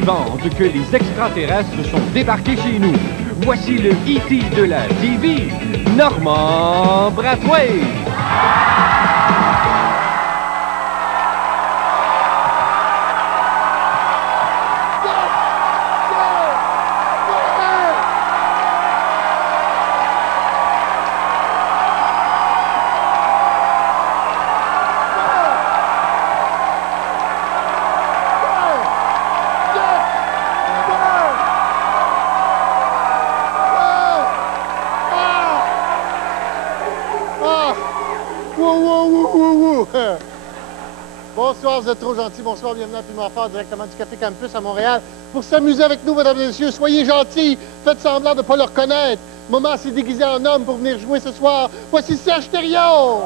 vivante que les extraterrestres sont débarqués chez nous. Voici le E.T. de la TV, Normand Brathwaite. Bonsoir, vous êtes trop gentils. Bonsoir, bienvenue à Piment Fort, directement du Café Campus à Montréal. Pour s'amuser avec nous, mesdames et messieurs, soyez gentils. Faites semblant de ne pas le reconnaître. Maman s'est déguisée en homme pour venir jouer ce soir. Voici Serge Thériault.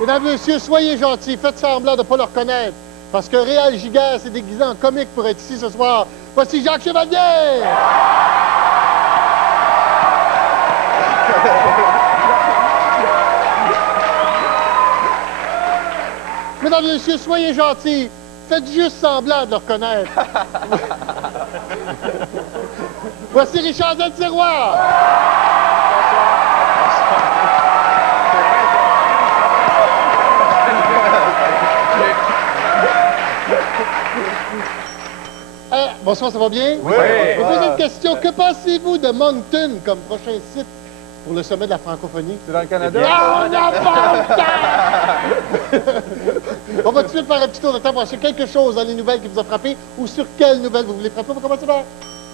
Mesdames et messieurs, soyez gentils. Faites semblant de ne pas le reconnaître. Parce que Réal Giguère s'est déguisé en comique pour être ici ce soir. Voici Jacques Chevalier! Mesdames et messieurs, soyez gentils. Faites juste semblant de le reconnaître. Voici Richard Z-Tiroir. Bonsoir, ça va bien? Oui. Je vous pose une question. Que pensez-vous de Moncton comme prochain site pour le sommet de la francophonie? C'est dans le Canada? On n'a pas le temps! On va tout de suite faire un petit tour de temps pour acheter quelque chose dans les nouvelles qui vous a frappé ou sur quelles nouvelles vous voulez frapper. On va commencer par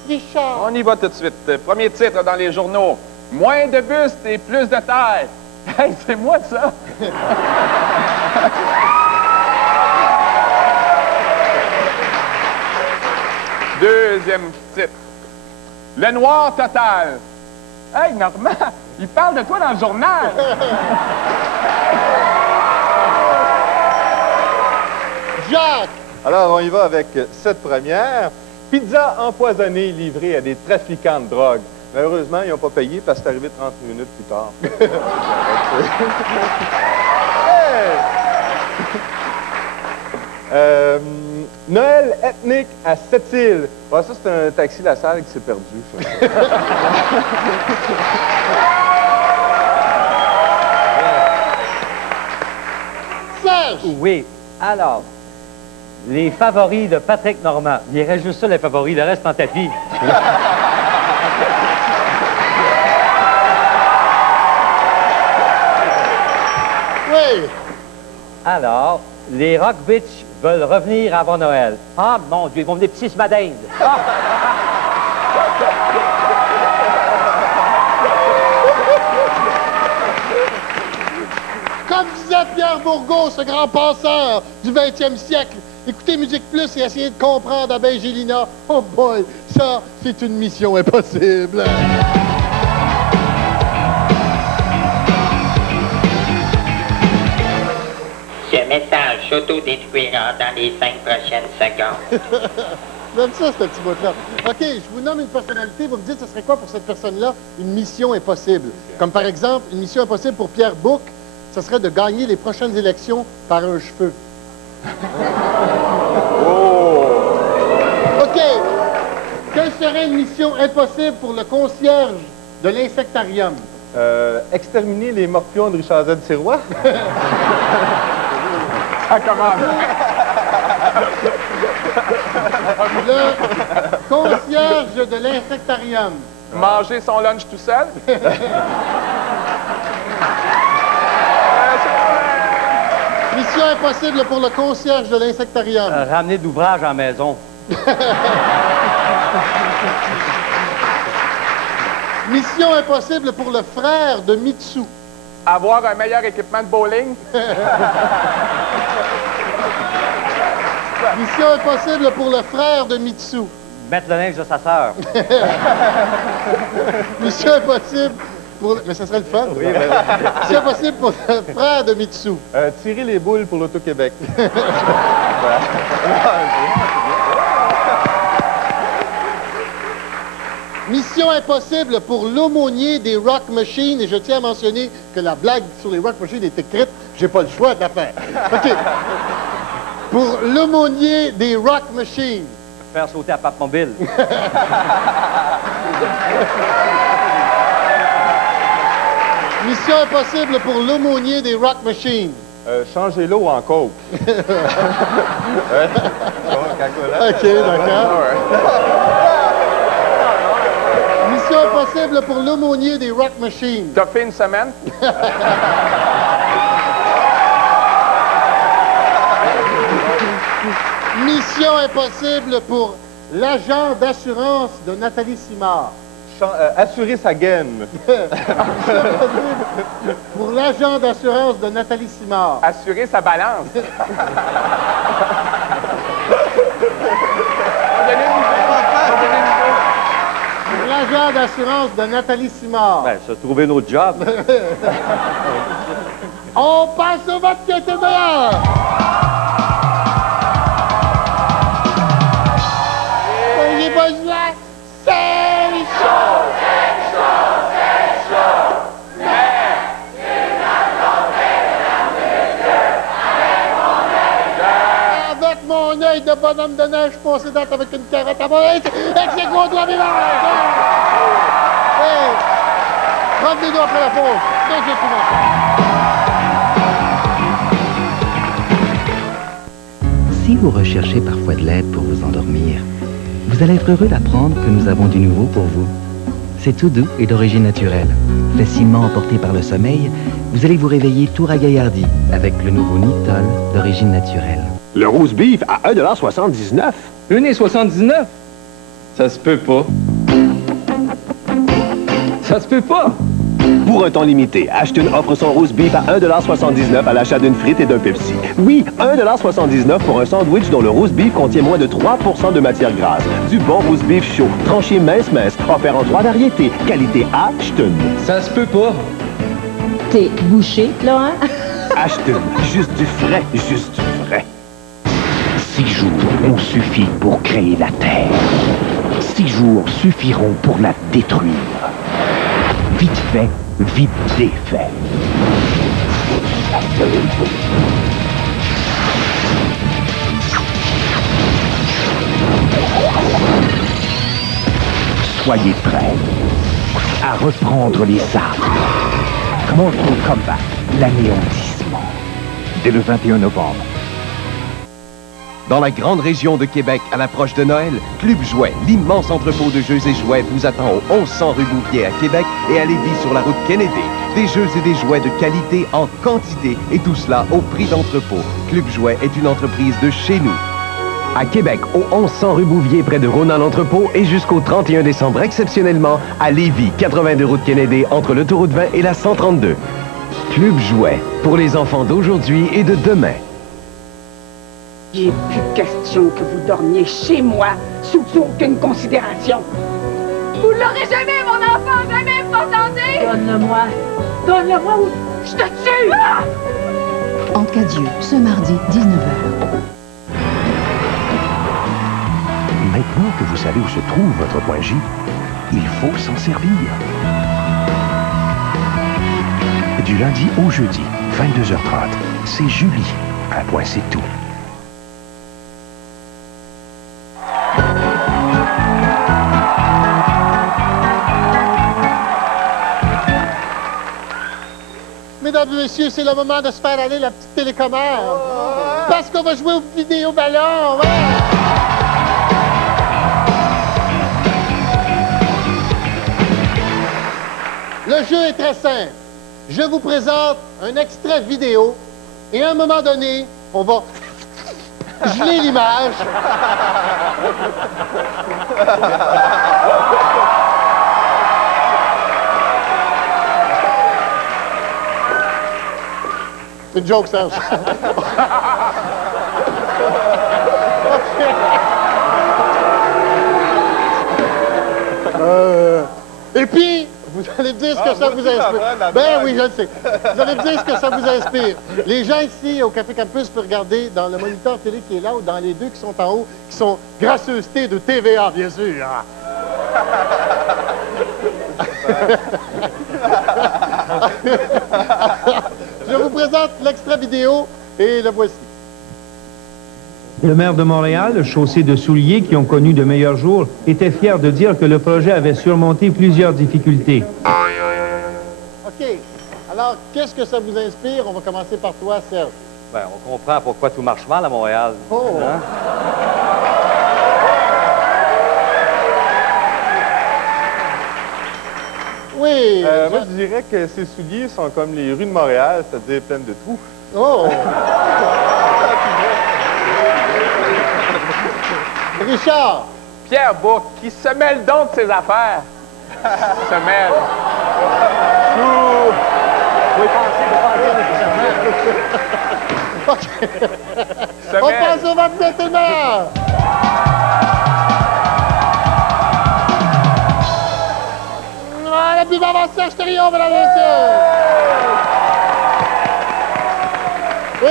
Richard. On y va tout de suite. Premier titre dans les journaux. Moins de buste et plus de taille. Hey, c'est moi ça! Deuxième titre. Le noir total. Hey, Normand, il parle de toi dans le journal. Jacques. Alors, on y va avec cette première. Pizza empoisonnée livrée à des trafiquants de drogue. Malheureusement, ils n'ont pas payé parce que c'est arrivé 30 minutes plus tard. Hey! Noël ethnique à Sept-Îles. Bon, ça, c'est un taxi La Salle qui s'est perdu. Serge. Oui. Alors, les favoris de Patrick Normand. Il reste juste ça, les favoris. Le reste en tapis. Oui. Alors, les Rock Beach veulent revenir avant Noël. Ah, mon Dieu, ils vont venir pisser sur ma dinde. Ah! Comme disait Pierre Bourgault, ce grand penseur du 20e siècle, écoutez Musique Plus et essayez de comprendre Abbé Gélina. Oh boy, ça, c'est une mission impossible. Ce message s'auto-détruira dans les 5 prochaines secondes. J'aime ça, ce petit bout-là. OK, je vous nomme une personnalité, vous me dites ce serait quoi pour cette personne-là une mission impossible. Comme par exemple, une mission impossible pour Pierre Bouc, ce serait de gagner les prochaines élections par un cheveu. OK. Quelle serait une mission impossible pour le concierge de l'insectarium? Exterminer les morpions de Richard Z-Tiroir. Ça commence. Le concierge de l'insectarium. Manger son lunch tout seul. Mission impossible pour le concierge de l'insectarium. Ramener d'ouvrage à la maison. Mission impossible pour le frère de Mitsu. Avoir un meilleur équipement de bowling. Mission impossible pour le frère de Mitsu. Mettre le linge de sa sœur. Mission impossible pour... Mais ça serait le fun. Oui, Mission impossible pour le frère de Mitsu. tirer les boules pour l'Auto-Québec. Mission impossible pour l'aumônier des Rock Machines. Et je tiens à mentionner que la blague sur les Rock Machines est écrite. J'ai pas le choix de la faire. OK. Pour l'aumônier des Rock Machines. Faire sauter à Pape Mobile. Mission impossible pour l'aumônier des Rock Machines. Changer l'eau en coke. OK, d'accord. Mission impossible pour l'aumônier des Rock Machines. T'as fait une semaine? Mission impossible pour l'agent d'assurance de Nathalie Simard. Assurer sa gaine. Pour l'agent d'assurance de Nathalie Simard. Assurer sa balance. Pour l'agent d'assurance de Nathalie Simard. Ben, se trouver un autre job. On passe au vote qui était meilleur. Soyez pas joie. C'est chaud. Avec mon œil de bonhomme de neige passé date avec une carotte à main, et c'est qu'on doit vivre. Hey! Revenez-nous après la pause. Donc, j'ai tout. Si vous recherchez parfois de l'aide pour vous endormir, vous allez être heureux d'apprendre que nous avons du nouveau pour vous. C'est tout doux et d'origine naturelle. Facilement emporté par le sommeil, vous allez vous réveiller tout ragaillardi avec le nouveau Nitol d'origine naturelle. Le roast beef à 1,79 $. 1,79 $? Ça se peut pas. Ça se peut pas. Pour un temps limité, Ashton offre son roast beef à 1,79 $ à l'achat d'une frite et d'un Pepsi. Oui, 1,79 $ pour un sandwich dont le roast beef contient moins de 3% de matière grasse. Du bon roast beef chaud, tranché mince, offert en 3 variétés. Qualité Ashton. Ça se peut pas. T'es bouché, là, hein? Ashton, juste du frais, juste du vrai. 6 jours ont suffi pour créer la Terre. 6 jours suffiront pour la détruire. Vite fait, vite défait. Soyez prêts à reprendre les armes. Mortal Kombat, l'anéantissement. Dès le 21 novembre. Dans la grande région de Québec, à l'approche de Noël, Club Jouet, l'immense entrepôt de jeux et jouets, vous attend au 1100 rue Bouvier à Québec et à Lévis sur la route Kennedy. Des jeux et des jouets de qualité en quantité et tout cela au prix d'entrepôt. Club Jouet est une entreprise de chez nous. À Québec, au 1100 rue Bouvier, près de Ronan-l'Entrepôt, et jusqu'au 31 décembre, exceptionnellement, à Lévis, 82 route Kennedy, entre l'autoroute 20 et la 132. Club Jouet, pour les enfants d'aujourd'hui et de demain. J'ai plus question que vous dormiez chez moi, sous aucune considération. Vous l'aurez jamais, mon enfant, jamais, pas entendu! Donne-le-moi. Donne-le-moi ou je te tue! Ah! En cas Dieu, ce mardi, 19h. Maintenant que vous savez où se trouve votre point J, il faut s'en servir. Du lundi au jeudi, 22h30, c'est Julie. Un point, c'est tout. Mesdames et messieurs, c'est le moment de se faire aller la petite télécommande. Parce qu'on va jouer au vidéo ballon. Ouais. Le jeu est très simple. Je vous présente un extrait vidéo et à un moment donné, on va geler l'image. C'est une joke, Serge. Et puis, vous allez me dire ce que ça vous inspire. Ben oui, je le sais. Vous allez me dire ce que ça vous inspire. Les gens ici au Café Campus peuvent regarder dans le moniteur télé qui est là ou dans les deux qui sont en haut, qui sont gracieuseté de TVA, bien sûr. Je vous présente l'extrait vidéo et le voici. Le maire de Montréal, chaussé de souliers qui ont connu de meilleurs jours, était fier de dire que le projet avait surmonté plusieurs difficultés. OK. Alors, qu'est-ce que ça vous inspire? On va commencer par toi, Serge. Ben, on comprend pourquoi tout marche mal à Montréal. Oh! Hein? Oui! Moi, je dirais que ces souliers sont comme les rues de Montréal, c'est-à-dire pleines de trous. Oh! Richard! Pierre Bourque, qui se mêle donc de ses affaires. Se mêle. On passe au vote maintenant! La pub avance Serge Thériault, mesdames et messieurs! Et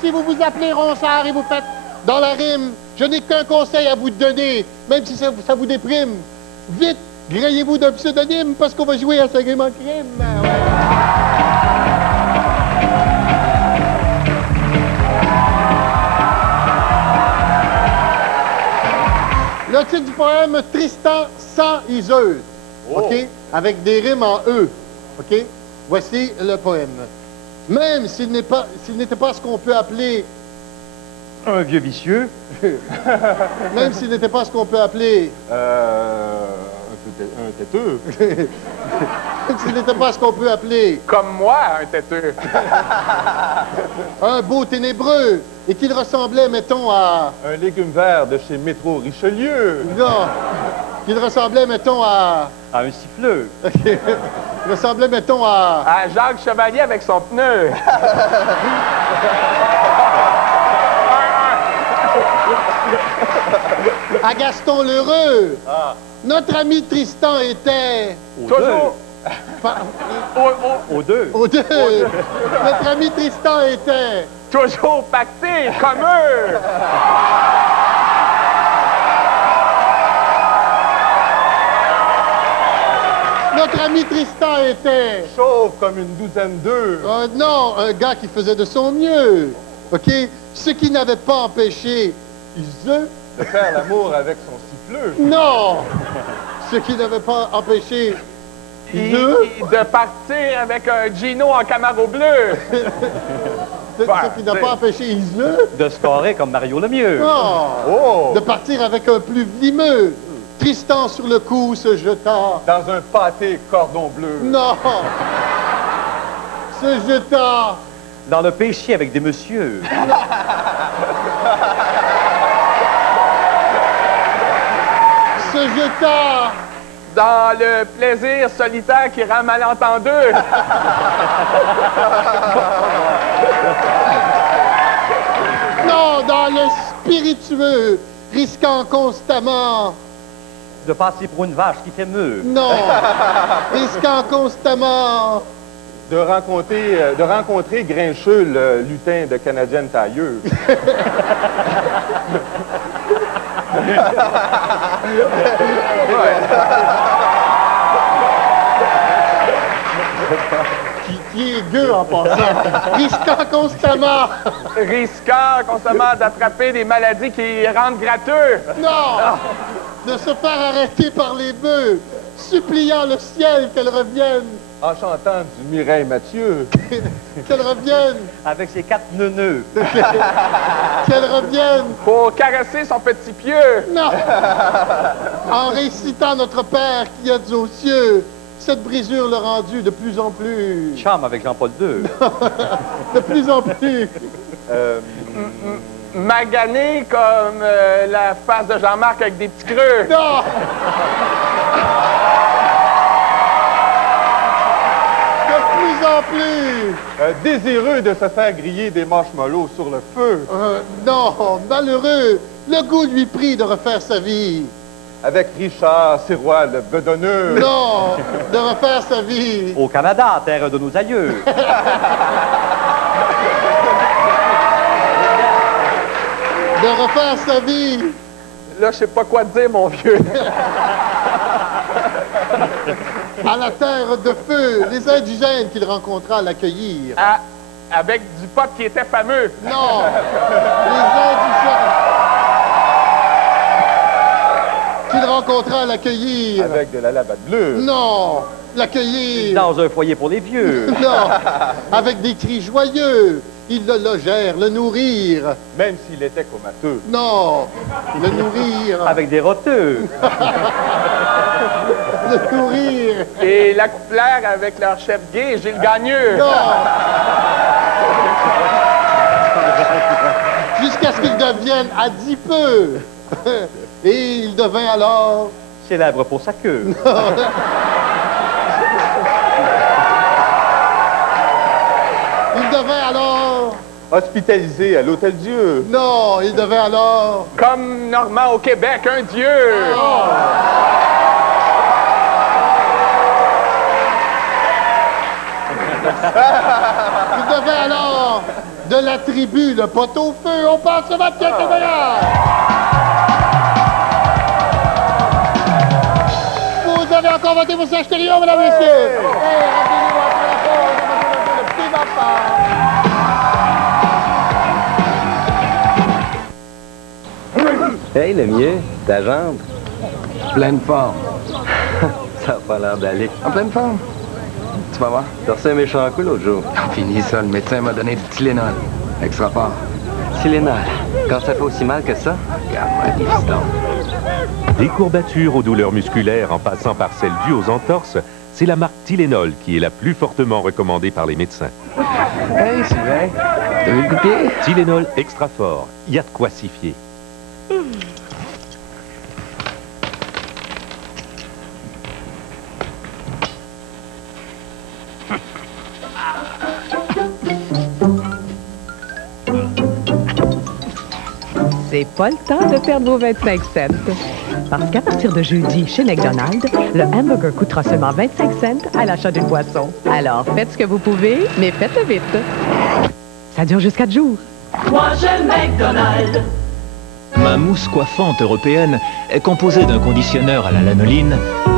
si vous vous appelez Ronsard et vous faites dans la rime, je n'ai qu'un conseil à vous donner, même si ça vous déprime. Vite, grillez-vous d'un pseudonyme parce qu'on va jouer à Sacrément Crime. Ouais. Le titre du poème, Tristan sans Iseuse. OK? Avec des rimes en E. OK? Voici le poème. Même s'il n'était pas ce qu'on peut appeler... Un vieux vicieux. Même s'il n'était pas ce qu'on peut appeler... Un têteux. Même s'il n'était pas ce qu'on peut appeler... Comme moi, un têteux. Un beau ténébreux. Et qu'il ressemblait, mettons, à... Un légume vert de chez Métro Richelieu. Non. Qu'il ressemblait, mettons, à... À un siffleux. Il ressemblait, mettons, à... À Jacques Chevalier avec son pneu. À Gaston Lheureux. Ah. Notre ami Tristan était... Toujours... Aux deux. Aux deux. Notre ami Tristan était... Toujours pacté, comme eux. Notre ami Tristan était... Chauve comme une douzaine d'œufs. Non, un gars qui faisait de son mieux. OK? Ce qui n'avait pas empêché Iseux... De faire l'amour avec son siffleux. Non! Ce qui n'avait pas empêché Iseux... De partir avec un Gino en Camaro bleu. Ce qui n'a pas empêché Iseux... De scorer comme Mario Lemieux. Non! Oh! De partir avec un plus vlimeux. Tristan sur le cou se jeta... Dans un pâté cordon bleu. Non! Se jeta... Dans le péché avec des messieurs. Se jeta... Dans le plaisir solitaire qui rend malentendeux. Non, dans le spiritueux, risquant constamment... De passer pour une vache qui fait meuh. Non, risquant constamment... De rencontrer Grincheux, le lutin de Canadienne tailleuse. Qui est gueux en passant. Risquant constamment. Risquant constamment d'attraper des maladies qui rendent gratteux. Non! De se faire arrêter par les bœufs, suppliant le ciel qu'elle revienne. En chantant du Mireille Mathieu. Qu'elle revienne. Avec ses 4 neuneux. Qu'elle revienne. Pour caresser son petit pieu. Non! En récitant notre Père qui êtes aux cieux, cette brisure le rendu de plus en plus... Chum avec Jean-Paul II. De plus en plus... Magané comme la face de Jean-Marc avec des petits creux. Non! De plus en plus... Désireux de se faire griller des marshmallows sur le feu. Non, malheureux, le goût lui prit de refaire sa vie. Avec Richard Sirois le bedonneux. Non, de refaire sa vie. Au Canada, terre de nos aïeux. De refaire sa vie. Là, je sais pas quoi te dire, mon vieux. À la terre de feu, les indigènes qu'il rencontra l'accueillirent. Avec du pot qui était fameux. Non! Les indigènes qu'il rencontra l'accueillir. Avec de la lavade bleue. Non! L'accueillir. Dans un foyer pour les vieux. Non! Avec des cris joyeux. Ils le logèrent, le nourrirent. Même s'il était comateux. Non! Le nourrir. Avec des roteux. Le nourrir. Et la couplère avec leur chef gay, Gilles Gagneux. Non! Jusqu'à ce qu'il devienne adipeux. Et il devint alors... Célèbre pour sa queue. Il devint alors... Hospitalisé à l'Hôtel Dieu. Non, il devint alors... Comme Normand au Québec, un dieu. Oh. Il devint alors de la tribu, le pot-au-feu. On passe ce match à Vous avez encore voté pour Sache-Terrion, mesdames et messieurs. Hey, rappelez-vous après la pause, on va jouer le petit papa. Hey, le mieux, ta jambe. Pleine forme. Ça a pas l'air d'aller. En pleine forme. Tu vas voir. T'as reçu un méchant coup l'autre jour. Fini ça, le médecin m'a donné du Tylenol. Extra fort. Tylenol. Quand ça fait aussi mal que ça? Regarde-moi, des pistons. Des courbatures aux douleurs musculaires en passant par celles dues aux entorses, c'est la marque Tylenol qui est la plus fortement recommandée par les médecins. Hey, Sylvain, t'as vu le coup de pied? Tylenol extra fort. Il y a de quoi s'y fier. C'est pas le temps de perdre vos 25 cents. Parce qu'à partir de jeudi, chez McDonald's, le hamburger coûtera seulement 25 cents à l'achat d'une boisson. Alors, faites ce que vous pouvez, mais faites-le vite. Ça dure jusqu'à 4 jours. Moi, j'aime McDonald's. Ma mousse coiffante européenne est composée d'un conditionneur à la lanoline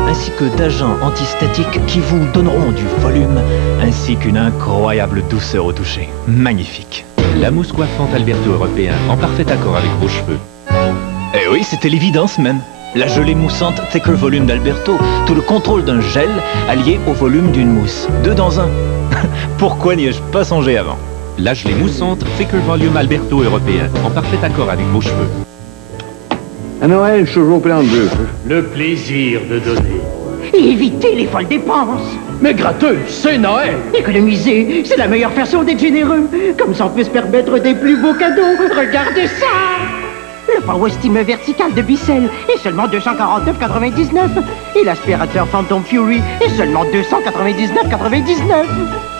ainsi que d'agents antistatiques qui vous donneront du volume ainsi qu'une incroyable douceur au toucher. Magnifique. La mousse coiffante Alberto européen, en parfait accord avec vos cheveux. Eh oui, c'était l'évidence même. La gelée moussante Thicker Volume d'Alberto, tout le contrôle d'un gel allié au volume d'une mousse. 2 dans 1. Pourquoi n'y ai-je pas songé avant? La gelée moussante Thicker Volume Alberto européen, en parfait accord avec vos cheveux. À Noël, je suis toujours plein de jeu. Le plaisir de donner. Évitez les folles dépenses. Mais gratteux, c'est Noël. Économiser, c'est la meilleure façon d'être généreux. Comme ça, on peut se permettre des plus beaux cadeaux. Regardez ça! Le power steamer vertical de Bissell est seulement 249,99. Et l'aspirateur Phantom Fury est seulement 299,99.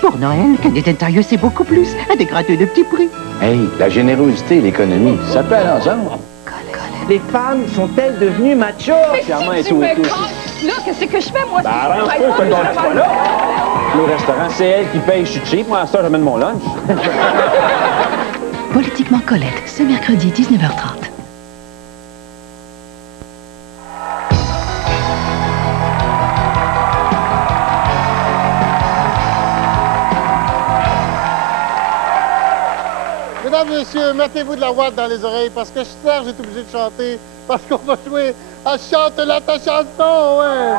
Pour Noël, Cadet Ontario, c'est beaucoup plus. À des gratteux de petits prix. Hey, la générosité et l'économie, ça peut aller ensemble. Les femmes sont-elles devenues machos? Mais si tu me casses, là, qu'est-ce que je fais, moi? Ben, arrange-toi, je te le donne pas là. Le restaurant, c'est elle qui paye, je suis cheap. Moi, à ça, j'amène mon lunch. Politiquement Colette, ce mercredi, 19h30. Mesdames et messieurs, mettez-vous de la ouate dans les oreilles parce que Serge est obligé de chanter parce qu'on va jouer à Chante-la ta chanson, ouais!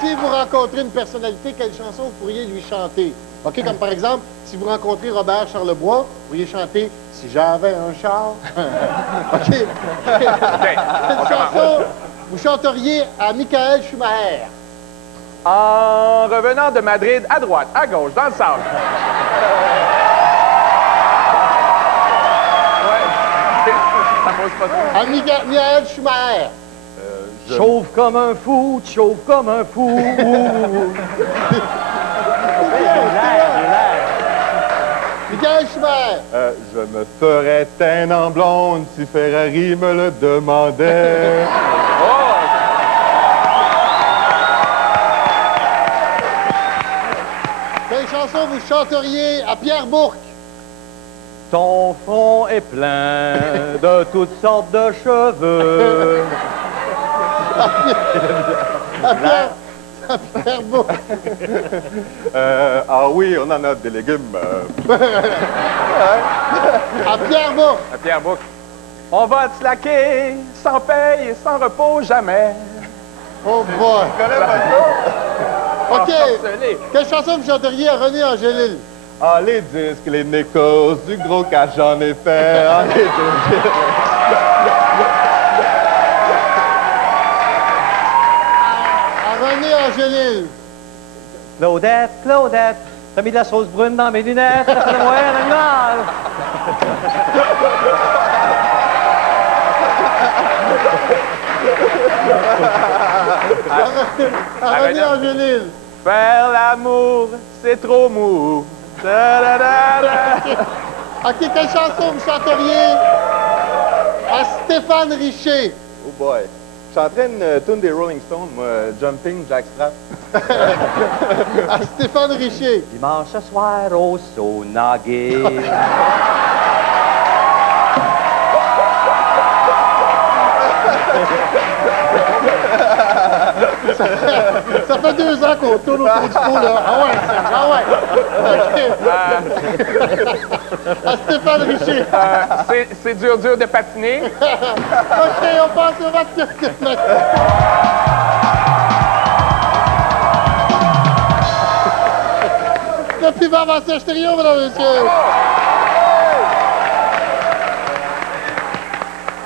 Si vous rencontrez une personnalité, quelle chanson vous pourriez lui chanter? OK, comme par exemple, si vous rencontrez Robert Charlebois, vous pourriez chanter « Si j'avais un char ». OK? Cette chanson, vous chanteriez à Michael Schumacher. En revenant de Madrid, à droite, à gauche, dans le centre. Ouais. Ça pose pas trop. À Michael Schumacher. Chauve comme un fou, chauve comme un fou. Michael Schumacher. Je me ferais teindre en blonde si Ferrari me le demandait. Quelle chanson vous chanteriez à Pierre Bourque? Ton front est plein de toutes sortes de cheveux. Pierre Bourque. Ah oui, on en a des légumes. À Pierre Bourque. À Pierre Bourque. On va te slacker, sans paye et sans repos jamais. Oh boy. Tu connais pas ça? OK. Quelle chanson vous chanteriez à René Angélil? Ah, les disques, les nécos, du gros cash, j'en ai fait. Ah, les disques. À René Angélil. Claudette, Claudette, t'as mis de la sauce brune dans mes lunettes. Ouais, un animal. À René Angélil. Faire l'amour, c'est trop mou. OK, quelle chanson vous chanteriez à Stéphane Richer? Oh boy. Je suis en train de tune des Rolling Stones, moi, Jumping, Jackstrap. À Stéphane Richer. Dimanche soir au Saunaguet. Ça fait 2 ans qu'on tourne autour du pot, là. Ah ouais, Serge, ah ouais. OK. À Stéphane Richer. C'est dur de patiner. OK, on passe au vote. Depuis Vincent Stério, mesdames et messieurs.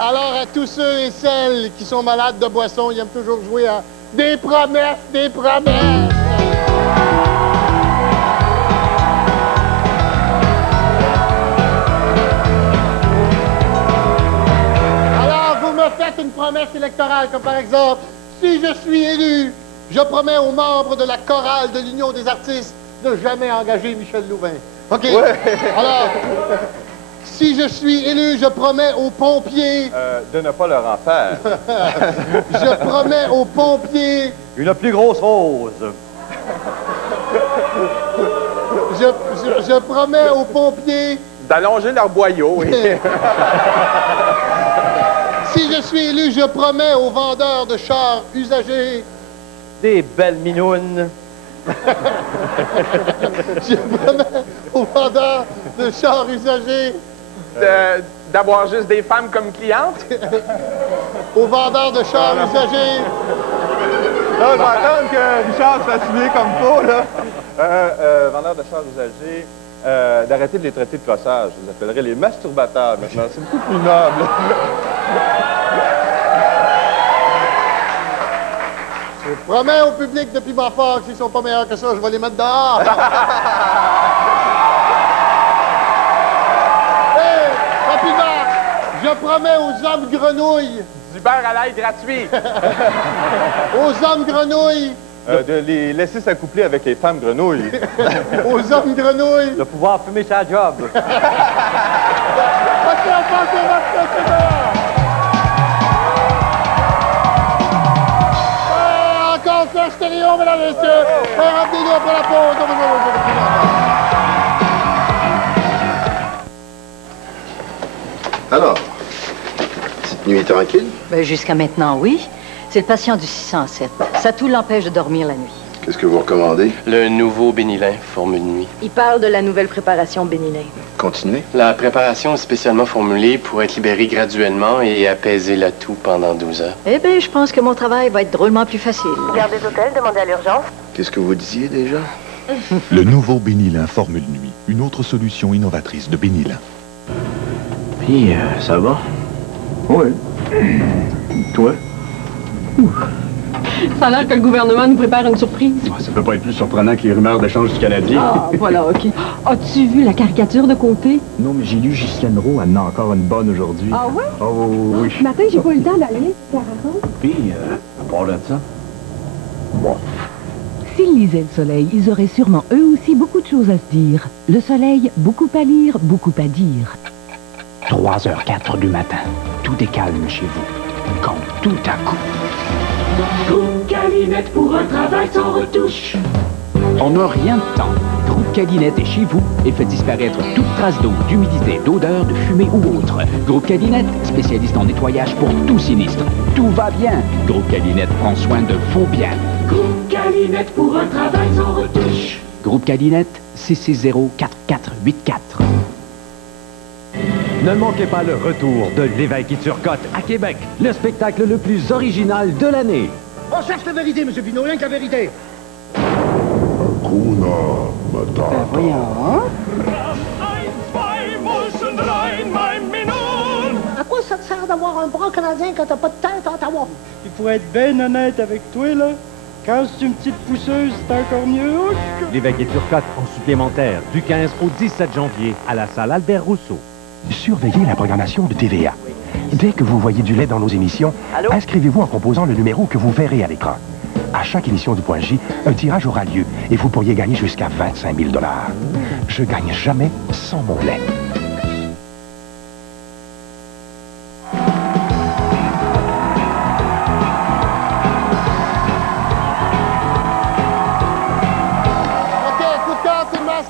Alors, à tous ceux et celles qui sont malades de boisson, ils aiment toujours jouer à des promesses, des promesses. Alors, vous me faites une promesse électorale, comme par exemple, si je suis élu, je promets aux membres de la chorale de l'Union des artistes de jamais engager Michel Louvain. OK? Ouais. Alors, si je suis élu, je promets aux pompiers... De ne pas leur en faire. Je promets aux pompiers... Une plus grosse rose. Je promets aux pompiers... D'allonger leur boyau, oui. Si je suis élu, je promets aux vendeurs de chars usagés... Des belles minounes. Je promets aux vendeurs de chars usagés... D'avoir juste des femmes comme clientes. Aux vendeurs de chars usagés... Là, je vais attendre que Richard se fasse signer comme faux, là. Vendeurs de chars usagés, d'arrêter de les traiter de crossage. Je les appellerai les masturbateurs maintenant. C'est beaucoup plus noble. Je promets au public de Piment-Fort que s'ils sont pas meilleurs que ça, je vais les mettre dehors. Hey, rapidement, je promets aux hommes grenouilles. Du beurre à l'ail gratuit. Aux hommes grenouilles. De les laisser s'accoupler avec les femmes grenouilles. Aux hommes grenouilles. De pouvoir fumer sa job. OK, on passe au vote précédent. Encore Serge Thériault, mesdames et messieurs. Ramenez-nous après la pause. Alors, cette nuit est tranquille? Ben, jusqu'à maintenant, oui. C'est le patient du 607. Ça tout l'empêche de dormir la nuit. Qu'est-ce que vous recommandez? Le nouveau Bénilin, formule nuit. Il parle de la nouvelle préparation Bénilin. Continuez. La préparation est spécialement formulée pour être libérée graduellement et apaiser la toux pendant 12 heures. Eh bien, je pense que mon travail va être drôlement plus facile. Garde des hôtels, demandez à l'urgence. Qu'est-ce que vous disiez déjà? Le nouveau Bénilin Formule Nuit, une autre solution innovatrice de Bénilin. Puis, ça va? Oui. Toi? Ça a l'air que le gouvernement nous prépare une surprise. Ça peut pas être plus surprenant que les rumeurs d'échange du Canadien. Ah, voilà, OK. As-tu vu la caricature de Côté? Non, mais j'ai lu Ghislaine Roux, elle en a encore une bonne aujourd'hui. Ah ouais? Oh, oui. Ce matin, j'ai pas eu le temps d'aller. Puis, à part de ça? Bon. S'ils lisaient le soleil, ils auraient sûrement eux aussi beaucoup de choses à se dire. Le soleil, beaucoup à lire, beaucoup à dire. 3h04 du matin. Tout est calme chez vous. Quand tout à coup... Calinette pour un travail sans retouche. On n'a rien de temps. Groupe Cadinette est chez vous et fait disparaître toute trace d'eau, d'humidité, d'odeur, de fumée ou autre. Groupe Cadinette, spécialiste en nettoyage pour tout sinistre. Tout va bien. Groupe Cadinette prend soin de vos biens. Groupe Cadinette pour un travail sans retouche. Groupe Cadinette, 660-4484. Ne manquez pas le retour de l'Évêque et Turcotte à Québec, le spectacle le plus original de l'année. On cherche la vérité, M. Pinault, rien que la vérité. Hakuna Matata. Voyons. À quoi ça te sert d'avoir un bras canadien quand t'as pas de tête à Ottawa? Puis pour être bien honnête avec toi, là, quand c'est une petite pousseuse, c'est encore mieux. L'Évêque et Turcotte en supplémentaire du 15 au 17 janvier à la salle Albert Rousseau. Surveillez la programmation de TVA. Dès que vous voyez du lait dans nos émissions, inscrivez-vous en composant le numéro que vous verrez à l'écran. À chaque émission du Point J, un tirage aura lieu et vous pourriez gagner jusqu'à 25 000 $. Je gagne jamais sans mon lait.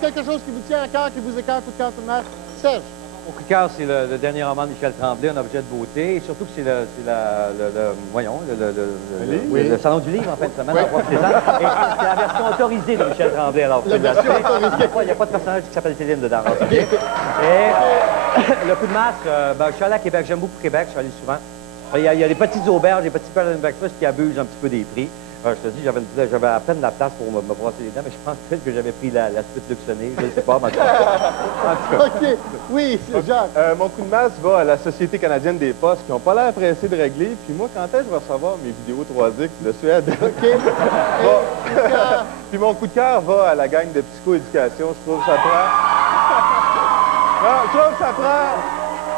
Quelque chose qui vous tient à cœur, qui vous écarte, coup de cœur, coup de mer. Serge. Mon coup de cœur, c'est le dernier roman de Michel Tremblay, Un objet de beauté, et surtout que c'est le salon du livre en fin de semaine, en c'est ça. Et c'est la version autorisée de Michel Tremblay. Alors, la version autorisée. Il n'y a pas de personnage qui s'appelle Céline dedans. Et le coup de masque, je suis allé à Québec, j'aime beaucoup Québec, je suis allé souvent. Il y a des petites auberges, des petits bed and breakfast qui abusent un petit peu des prix. Je te dis, j'avais à peine la place pour me brosser les dents, mais je pense peut-être que j'avais pris la suite luxonnée, je ne sais pas. OK. Oui, c'est Jacques. Mon coup de masse va à la Société canadienne des postes qui n'ont pas l'air pressés de régler. Puis moi, quand est-ce que je vais recevoir mes vidéos 3X de Suède? OK. Puis mon coup de cœur va à la gang de psychoéducation. Je trouve que ça prend... Non, je trouve que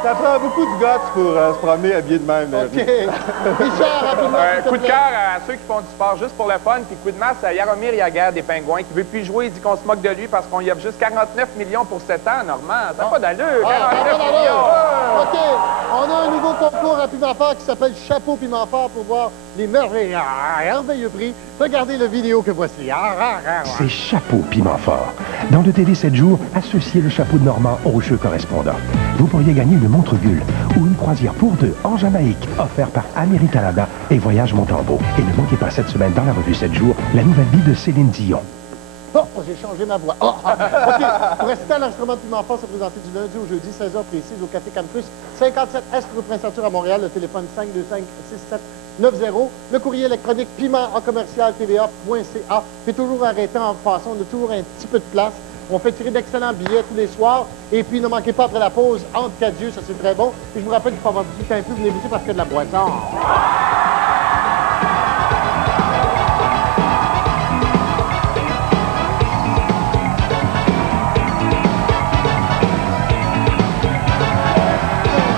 ça prend beaucoup de guts pour se promener habillé de même. OK. Richard, rapidement. Coup de cœur à ceux qui font du sport juste pour le fun, puis coup de masse à Jaromir Jagr des Pingouins qui veut plus jouer. Il dit qu'on se moque de lui parce qu'on y a juste 49 millions pour 7 ans, Normand. Ça n'a pas d'allure. 49 millions. OK. On a un nouveau concours à Piment Fort qui s'appelle Chapeau Piment Fort pour voir les merveilleux prix. Regardez la vidéo que voici. C'est Chapeau Piment Fort. Dans le TV 7 jours, associez le chapeau de Normand au jeu correspondant. Vous pourriez gagner une montre Bulle ou une croisière pour deux en Jamaïque, offerte par Amiri Talada et Voyage Montembeau. Et ne manquez pas cette semaine dans la revue 7 jours, la nouvelle vie de Céline Dion. Oh, j'ai changé ma voix. OK. Pour rester à l'enregistrement de Piment Fort, c'est présenté du lundi au jeudi, 16h précise, au Café Campus, 57 Est, rue Prince-Arthur à Montréal, le téléphone 525-6790. Le courrier électronique piment@tva.ca. Puis toujours arrêté en passant, on a toujours un petit peu de place. On fait tirer d'excellents billets tous les soirs. Et puis, ne manquez pas après la pause, entre Cadieux, ça c'est très bon. Et je vous rappelle qu'il faut avoir visité un peu, venez visiter parce qu'il y a de la boisson.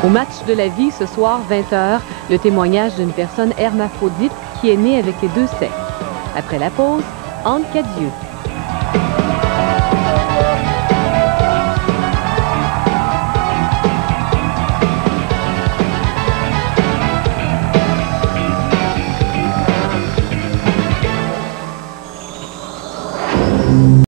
Au match de la vie, ce soir, 20h, le témoignage d'une personne hermaphrodite qui est née avec les deux sexes. Après la pause, entre Cadieux.